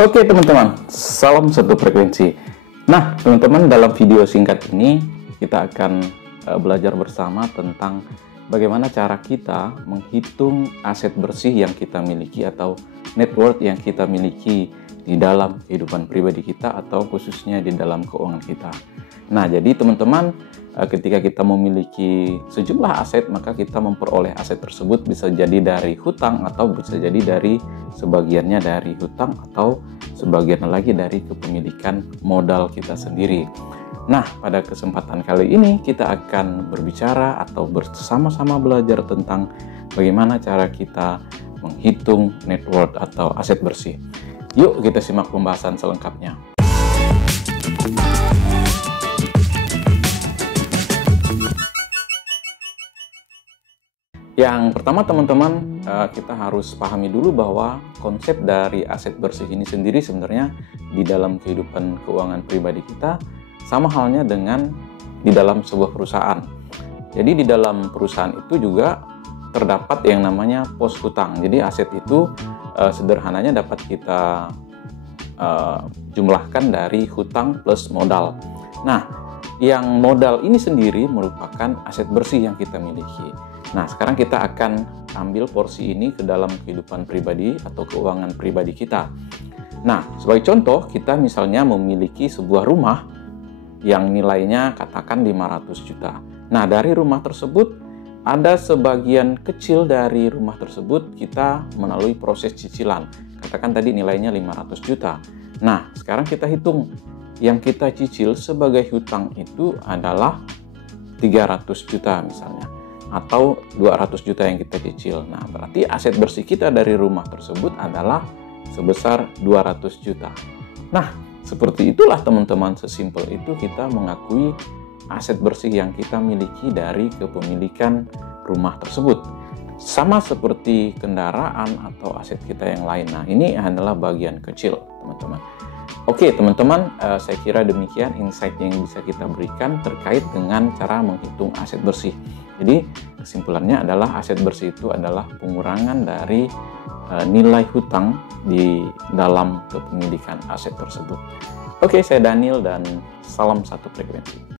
Oke teman-teman, salam satu frekuensi. Nah teman-teman, dalam video singkat ini kita akan belajar bersama tentang bagaimana cara kita menghitung aset bersih yang kita miliki atau net worth yang kita miliki di dalam kehidupan pribadi kita atau khususnya di dalam keuangan kita. Nah, jadi teman-teman, ketika kita memiliki sejumlah aset, maka kita memperoleh aset tersebut bisa jadi dari hutang atau bisa jadi dari sebagiannya dari hutang atau sebagian lagi dari kepemilikan modal kita sendiri. Nah, pada kesempatan kali ini kita akan berbicara atau bersama-sama belajar tentang bagaimana cara kita menghitung net worth atau aset bersih. Yuk kita simak pembahasan selengkapnya. Yang pertama teman-teman, kita harus pahami dulu bahwa konsep dari aset bersih ini sendiri sebenarnya di dalam kehidupan keuangan pribadi kita sama halnya dengan di dalam sebuah perusahaan. Jadi di dalam perusahaan itu juga terdapat yang namanya pos hutang. Jadi aset itu sederhananya dapat kita jumlahkan dari hutang plus modal. Nah, yang modal ini sendiri merupakan aset bersih yang kita miliki. Nah, sekarang kita akan ambil porsi ini ke dalam kehidupan pribadi atau keuangan pribadi kita. Nah, sebagai contoh, kita misalnya memiliki sebuah rumah yang nilainya katakan 500 juta. Nah, dari rumah tersebut, ada sebagian kecil dari rumah tersebut kita melalui proses cicilan. Katakan tadi nilainya 500 juta. Nah, sekarang kita hitung. Yang kita cicil sebagai hutang itu adalah 300 juta misalnya. Atau 200 juta yang kita cicil. Nah, berarti aset bersih kita dari rumah tersebut adalah sebesar 200 juta. Nah, seperti itulah teman-teman, sesimpel itu kita mengakui aset bersih yang kita miliki dari kepemilikan rumah tersebut. Sama seperti kendaraan atau aset kita yang lain. Nah, ini adalah bagian kecil, teman-teman. Oke, teman-teman, saya kira demikian insight yang bisa kita berikan terkait dengan cara menghitung aset bersih. Jadi, kesimpulannya adalah aset bersih itu adalah pengurangan dari nilai hutang di dalam kepemilikan aset tersebut. Oke, saya Daniel dan salam satu frekuensi.